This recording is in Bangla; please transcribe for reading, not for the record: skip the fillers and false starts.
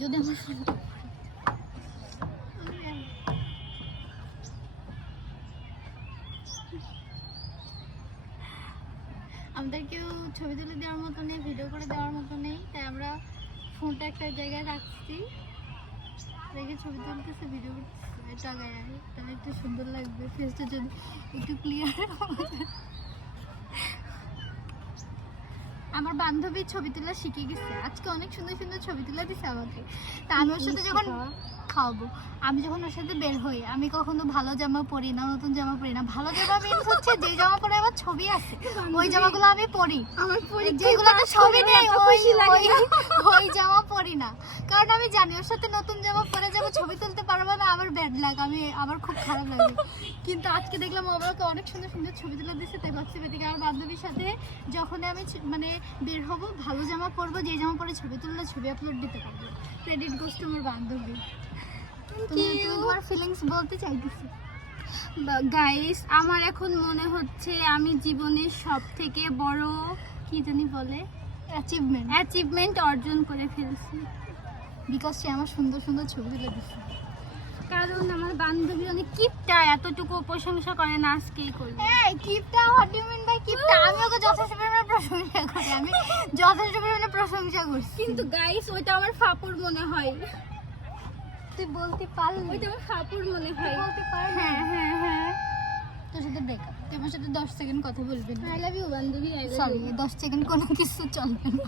যদি আমার ফোনটা আমাদের কেউ ছবি তুলে দেওয়ার মতো নেই, ভিডিও করে দেওয়ার মতো নেই, তাই আমরা ফোনটা একটা জায়গায় রাখছি, রেখে ছবি তুলতেছে, ভিডিও করতেছে। এটা গায়ে তাহলে একটু সুন্দর লাগবে, ফেসটা যদি একটু ক্লিয়ার। আমার বান্ধবী ছবি তোলা শিখে গেছে, আজকে অনেক সুন্দর সুন্দর ছবি তুলে দিছে আমাকে। তা আমি ওর সাথে যখন খাওয়াবো, আমি যখন ওর সাথে বের হই, আমি কখনো ভালো জামা পরি না, নতুন জামা পরি না। ভালো জামা মিন্স হচ্ছে যে জামা পরে আমার ছবি আছে, ওই জামাগুলো আমি পরি। যেগুলোতে ছবি নেই ওই জামা পরি না, কারণ আমি জানি ওর সাথে নতুন জামা পরে যাবো, ছবি তুলতে পারবো না, আমার ব্যাড লাগ, আমার খুব খারাপ লাগে। কিন্তু আজকে দেখলাম আমাকে অনেক সুন্দর সুন্দর ছবি তুলে দিচ্ছে, তাই ভাবছি এদিকে আমার বান্ধবীর সাথে যখন আমি মানে বের হবো, ভালো জামা পরবো, যে জামা পরে ছবি তুললে ছবি আপলোড দিতে পারবো। ক্রেডিট গোস টু আমার বান্ধবী। তুমি তোমার ফিলিংস বলতে চাইতেছি। গাইস, আমার এখন মনে হচ্ছে আমি জীবনের সব থেকে বড় কি জানি বলে অ্যাচিভমেন্ট অর্জন করে ফেলছি, বিকজ সে আমার সুন্দর সুন্দর ছবি তুলে দিচ্ছে। কারণ আমার বান্ধবী অনেক কিপটা, এতটুকু প্রশংসা করে না, আজকেই করবে। এই কিপটা, what do you mean by কিপটা? আমি ওকে যথেষ্ট পরিমাণে প্রশংসা করি, আমি যথেষ্ট পরিমাণে প্রশংসা করছি। কিন্তু গাইস, ওইটা আমার ফাপুর মনে হয়। তুই বলতে পারলি? ওইটা আমার ফাপুর মনে হয়। বলতে পারলি? হ্যাঁ হ্যাঁ হ্যাঁ। তোর সাথে ব্রেকআপ, তুই আমার সাথে 10 সেকেন্ড কথা বলবি না। আই লাভ ইউ বান্ধবী, I love sorry, you. 10 second কোনো কিছু চলবে না।